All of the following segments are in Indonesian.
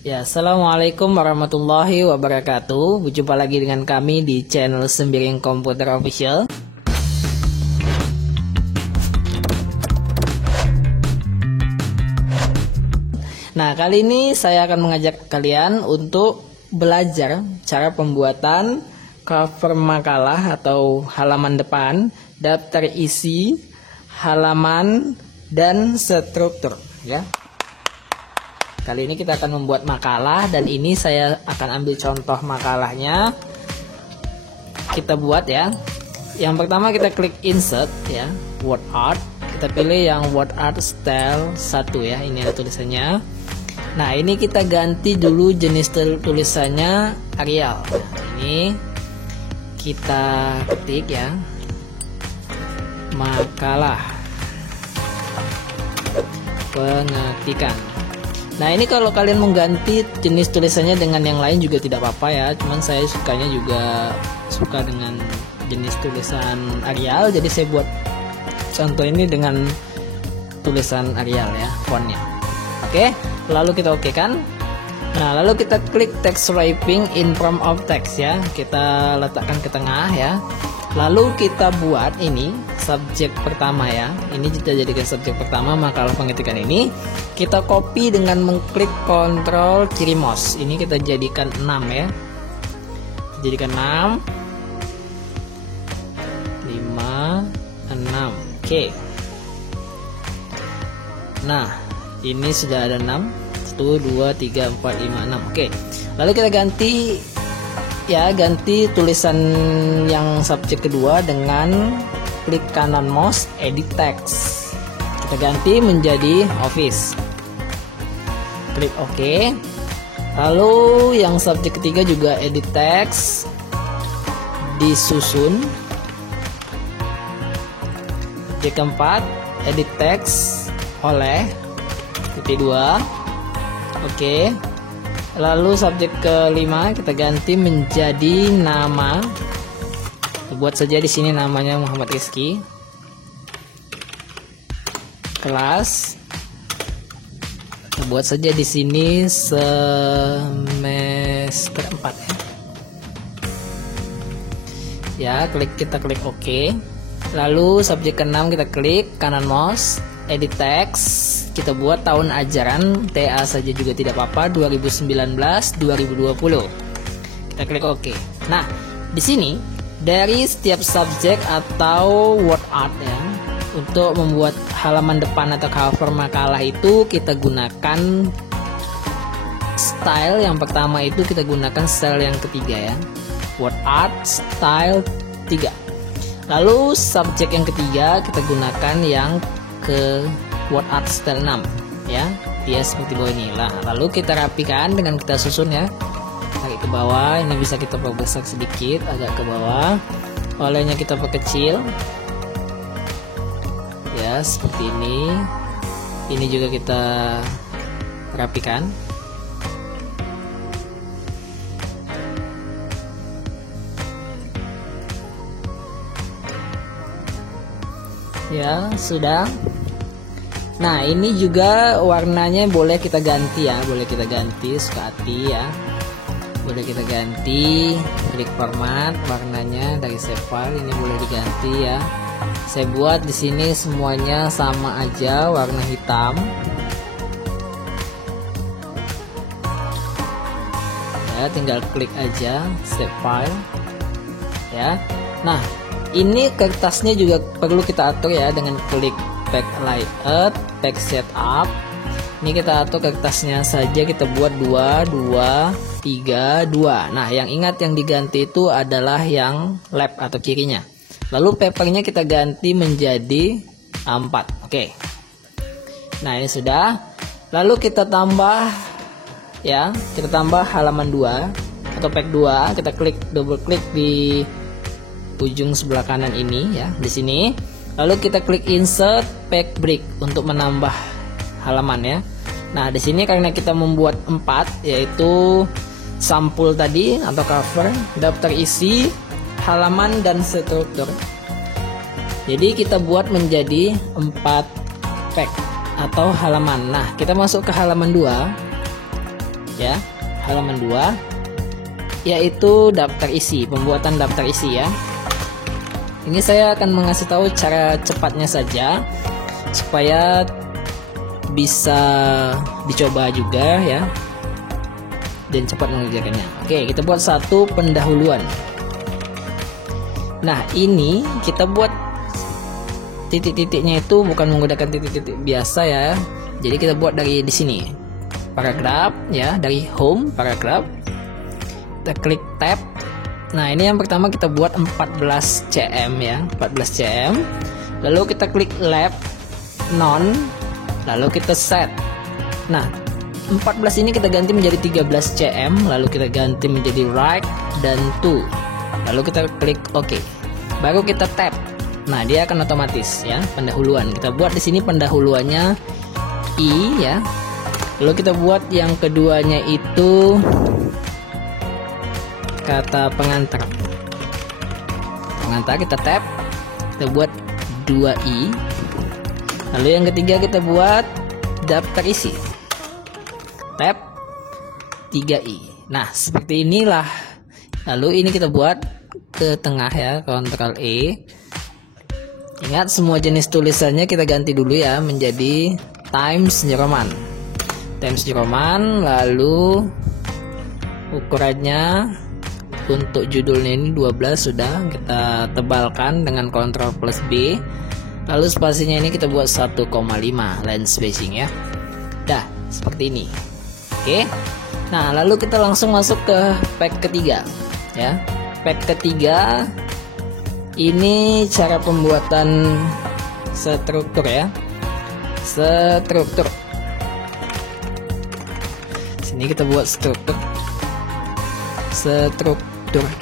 Ya, assalamualaikum warahmatullahi wabarakatuh. Berjumpa lagi dengan kami di channel Sembiring Komputer Official. Nah, kali ini saya akan mengajak kalian untuk belajar cara pembuatan cover makalah atau halaman depan, daftar isi, halaman, dan struktur, ya. Kali ini kita akan membuat makalah dan ini saya akan ambil contoh makalahnya. Kita buat ya. Yang pertama kita klik insert ya, word art. Kita pilih yang word art style 1 ya. Ini ada tulisannya. Nah, ini kita ganti dulu jenis tulisannya Arial. Nah, ini kita ketik ya. Makalah pengetikan. Nah, ini kalau kalian mengganti jenis tulisannya dengan yang lain juga tidak apa-apa ya. Cuman saya sukanya juga suka dengan jenis tulisan Arial. Jadi saya buat contoh ini dengan tulisan Arial ya, fontnya. Oke, lalu kita oke kan. Nah, lalu kita klik text wrapping in form of text ya. Kita letakkan ke tengah ya. Lalu kita buat ini subjek pertama ya. Ini kita jadikan subjek pertama makalah pengetikan ini. Kita copy dengan mengklik Ctrl kiri mouse. Ini kita jadikan 6 ya. Jadikan 6 5 6. Oke. Nah, ini sudah ada 6. 1 2 3 4 5 6. Oke. Lalu kita ganti tulisan yang subjek kedua dengan klik kanan mouse edit text. Kita ganti menjadi office. Klik OK. Lalu yang subjek ketiga juga edit text, disusun. Subjek keempat edit text oleh titik 2. Oke. Lalu subjek kelima kita ganti menjadi nama. Buat saja di sini namanya Muhammad Rizky. Kelas. Kita buat saja di sini semester 4 ya. Kita klik OK. Lalu subjek ke-6 kita klik kanan mouse, edit text. Kita buat tahun ajaran, TA saja juga tidak apa-apa, 2019-2020. Kita klik OK. Nah, di sini dari setiap subjek atau word art ya, untuk membuat halaman depan atau cover makalah itu kita gunakan style. Yang pertama itu kita gunakan style yang ketiga ya, word art style 3. Lalu subjek yang ketiga kita gunakan yang ke word art style 6 ya. Dia seperti bawah ini lah. Lalu kita rapikan dengan kita susun ya. Tarik ke bawah, ini bisa kita perbesar sedikit agak ke bawah. Olehnya kita perkecil. Ya, seperti ini. Ini juga kita rapikan. Ya, sudah. Nah, ini juga warnanya boleh kita ganti ya, boleh kita ganti suka hati ya. Boleh kita ganti, klik format warnanya dari save file, ini boleh diganti ya. Saya buat di sini semuanya sama aja warna hitam. Ya, tinggal klik aja save file. Ya. Nah, ini kertasnya juga perlu kita atur ya dengan klik pack layout, pack setup. Ini kita atur kertasnya saja, kita buat 2 2 3 2. Nah, yang ingat yang diganti itu adalah yang left atau kirinya. Lalu papernya kita ganti menjadi A4. Oke. Nah, ini sudah. Lalu kita tambah ya, kita tambah halaman 2 atau pack 2. Kita klik double klik di ujung sebelah kanan ini ya, di sini. Lalu kita klik insert pack break untuk menambah halaman ya. Nah, di sini karena kita membuat 4 yaitu sampul tadi atau cover, daftar isi, halaman dan struktur. Jadi kita buat menjadi 4 pack atau halaman. Nah, kita masuk ke halaman 2 ya, halaman 2, yaitu daftar isi, pembuatan daftar isi ya. Ini saya akan mengasih tahu cara cepatnya saja supaya bisa dicoba juga ya, dan cepat mengerjakannya. Oke, kita buat satu pendahuluan. Nah, ini kita buat titik-titiknya itu bukan menggunakan titik-titik biasa ya. Jadi kita buat dari di sini. Paragraf ya, dari home paragraf. Kita klik tab. Nah, ini yang pertama kita buat 14 cm ya, 14 cm. Lalu kita klik left none, lalu kita set. Nah, 14 ini kita ganti menjadi 13 cm, lalu kita ganti menjadi right dan to. Lalu kita klik OK. Baru kita tab. Nah, dia akan otomatis ya, pendahuluan. Kita buat di sini pendahuluannya I ya. Lalu kita buat yang keduanya itu kata pengantar. Pengantar kita tab. Kita buat 2i. Lalu yang ketiga kita buat daftar isi. Tab 3i. Nah, seperti inilah. Lalu ini kita buat ke tengah ya, Ctrl E. Ingat, semua jenis tulisannya kita ganti dulu ya menjadi Times New Roman. Times New Roman, lalu ukurannya untuk judulnya ini 12 sudah kita tebalkan dengan Ctrl plus B. Lalu spasinya ini kita buat 1,5 line spacing ya. Dah, seperti ini. Oke. Nah, lalu kita langsung masuk ke pack ketiga ya. Pack ketiga ini cara pembuatan struktur ya. Struktur. Sini kita buat struktur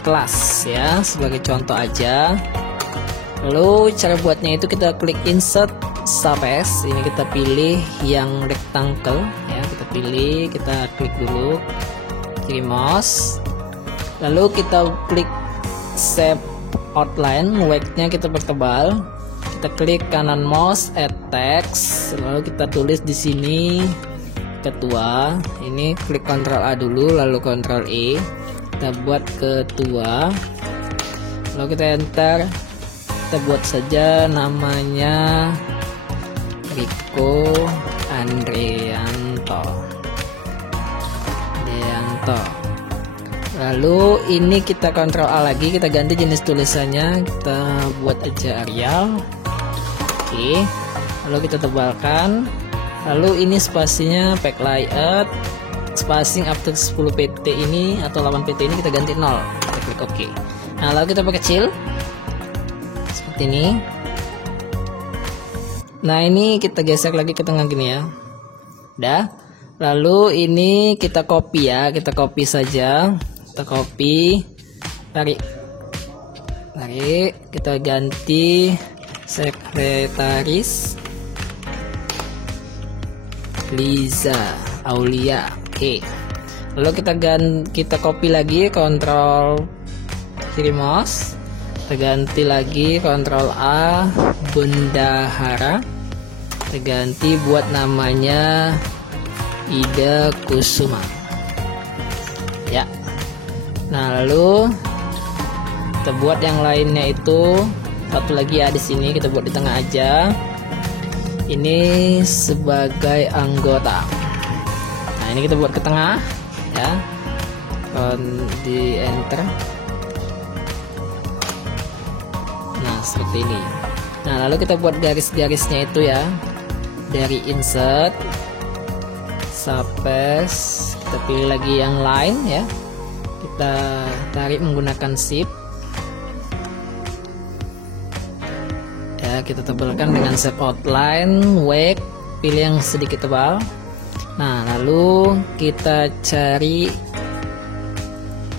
kelas ya, sebagai contoh aja. Lalu cara buatnya itu kita klik insert surface. Ini kita pilih yang rectangle ya, kita pilih, kita klik dulu kiri mouse. Lalu kita klik shape outline, weight-nya kita pertebal. Kita klik kanan mouse, add text, lalu kita tulis di sini ketua. Ini klik Ctrl A dulu, lalu Ctrl E. Kita buat ketua. Lalu kita enter. Kita buat saja namanya Riko Andrianto. Lalu ini kita Ctrl A lagi, kita ganti jenis tulisannya, kita buat aja Arial. Oke. Lalu kita tebalkan. Lalu ini spasinya pack layout, spacing up to 10 pt ini atau 8 pt ini kita ganti 0. Kita klik OK. Nah, lalu kita perkecil seperti ini. Nah, ini kita geser lagi ke tengah gini ya. Udah. Lalu ini kita copy ya, kita copy saja. Kita copy, tarik, kita ganti sekretaris Liza Aulia. Oke. Lalu kita copy lagi, Ctrl kiri mouse, kita ganti lagi Ctrl A, bendahara, kita ganti buat namanya Ida Kusuma ya. Nah, lalu kita buat yang lainnya itu satu lagi ya, di sini kita buat di tengah aja. Ini sebagai anggota. Nah, ini kita buat ke tengah ya. Di enter. Nah, seperti ini. Nah, lalu kita buat garis-garisnya itu ya. Dari insert, surface, kita pilih lagi yang line ya. Kita tarik menggunakan shift ya, kita tebalkan dengan shape outline, weight, pilih yang sedikit tebal. Nah, lalu kita cari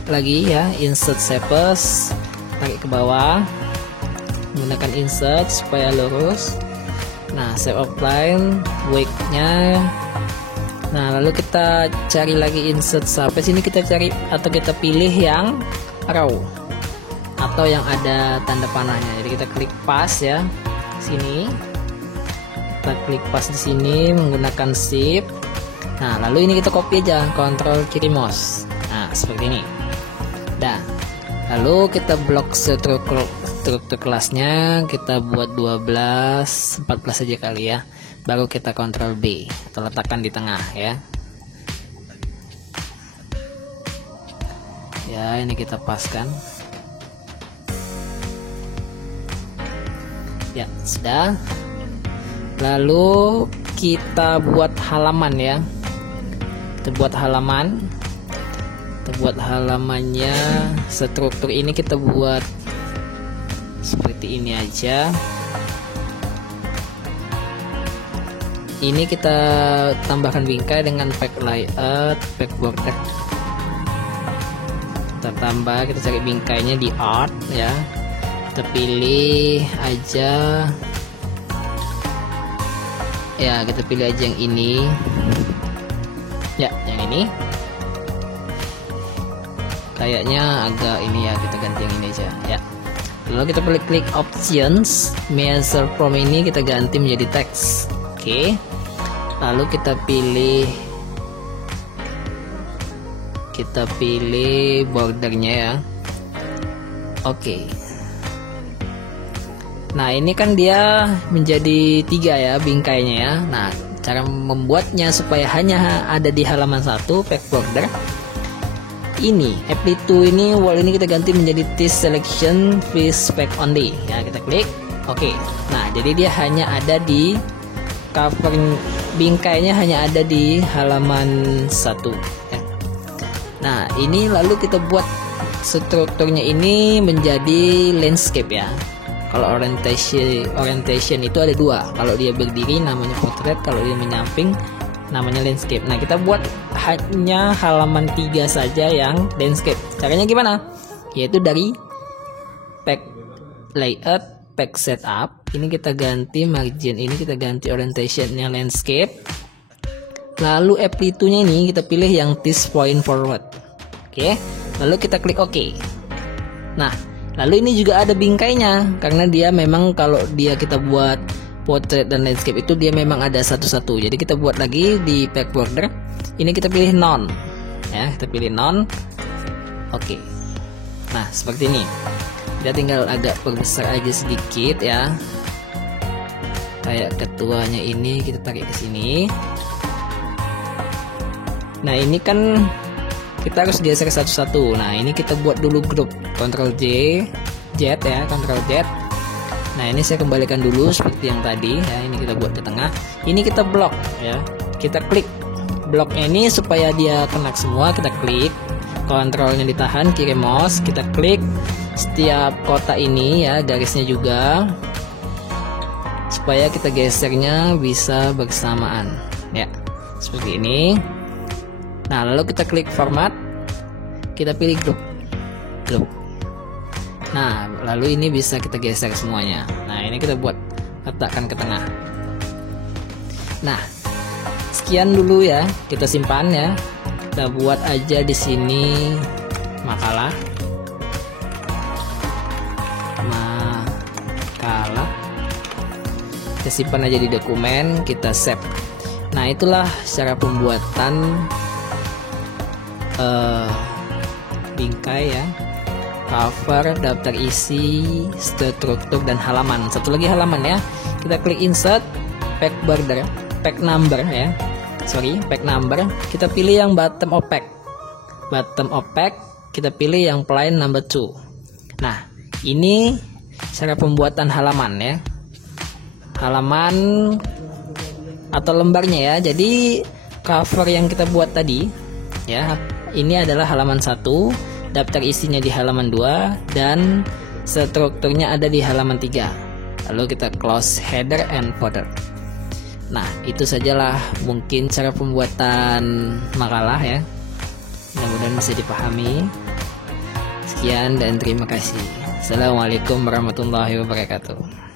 lagi ya, insert shapes, tarik ke bawah menggunakan insert supaya lurus. Nah, shape outline, weight-nya. Nah, lalu kita cari lagi insert surface. Ini kita cari atau kita pilih yang raw atau yang ada tanda panahnya. Jadi kita klik pas ya, sini. Kita klik pas di sini menggunakan shift. Nah, lalu ini kita copy aja, Ctrl kiri mouse. Nah, seperti ini. Dah. Lalu kita blok struktur kelasnya, kita buat 12, 14 aja kali ya. Baru kita Ctrl B atau letakkan di tengah ya. Ya, ini kita paskan. Ya, sudah. Lalu kita buat halaman ya. Kita buat halaman. Kita buat halamannya. Struktur ini kita buat seperti ini aja. Ini kita tambahkan bingkai dengan pack layout, pack border. Kita tambah, kita cari bingkainya di art ya. Kita pilih aja ya, kita pilih aja yang ini ya, yang ini kayaknya agak ini ya, kita ganti yang ini aja ya. Lalu kita pilih klik options, measure from ini kita ganti menjadi teks. Oke. Lalu kita pilih bordernya ya. Oke. Nah, ini kan dia menjadi 3 ya bingkainya ya. Nah, cara membuatnya supaya hanya ada di halaman 1 pack border. Ini apply2 ini wall ini kita ganti menjadi this selection with pack only ya, kita klik oke. Nah, jadi dia hanya ada di cover, bingkainya hanya ada di halaman 1 ya. Nah, ini lalu kita buat strukturnya ini menjadi landscape ya. Kalau orientation itu ada 2. Kalau dia berdiri namanya portrait, kalau dia menyamping namanya landscape. Nah, kita buat hanya halaman 3 saja yang landscape. Caranya gimana? Yaitu dari pack layout, pack setup. Ini kita ganti margin, ini kita ganti orientationnya landscape. Lalu apply2-nya ini kita pilih yang this point forward. Oke. Lalu kita klik OK. Nah, lalu ini juga ada bingkainya karena dia memang kalau dia kita buat portrait dan landscape itu dia memang ada satu-satu. Jadi kita buat lagi di pack border. Ini kita pilih none. Ya, kita pilih none. Oke. Nah, seperti ini. Kita tinggal agak perbesar aja sedikit ya. Kayak ketuanya ini kita tarik ke sini. Nah, ini kan kita harus geser satu-satu. Nah, ini kita buat dulu grup, Ctrl Z ya, Ctrl Z. Nah, ini saya kembalikan dulu seperti yang tadi ya. Ini kita buat ke tengah. Ini kita blok ya. Kita klik bloknya ini supaya dia kena semua. Kita klik, kontrolnya ditahan, kiri mouse, kita klik setiap kotak ini ya, garisnya juga, supaya kita gesernya bisa bersamaan ya, seperti ini. Nah, lalu kita klik format, kita pilih group. Nah, lalu ini bisa kita geser semuanya. Nah, ini kita buat letakkan ke tengah. Nah, sekian dulu ya, kita simpan ya. Kita buat aja di sini makalah. Kita simpan aja di dokumen, kita save. Nah, itulah cara pembuatan bingkai ya, cover, daftar isi, struktur dan halaman. Satu lagi halaman ya. Kita klik insert, pack border, pack number ya. Pack number. Kita pilih yang bottom opaque. Bottom opaque, kita pilih yang plain number 2. Nah, ini cara pembuatan halaman ya. Halaman atau lembarnya ya. Jadi cover yang kita buat tadi ya, ini adalah halaman 1, daftar isinya di halaman 2, dan strukturnya ada di halaman 3. Lalu kita close header and footer. Nah, itu sajalah mungkin cara pembuatan makalah ya. Mudah-mudahan bisa dipahami. Sekian dan terima kasih. Assalamualaikum warahmatullahi wabarakatuh.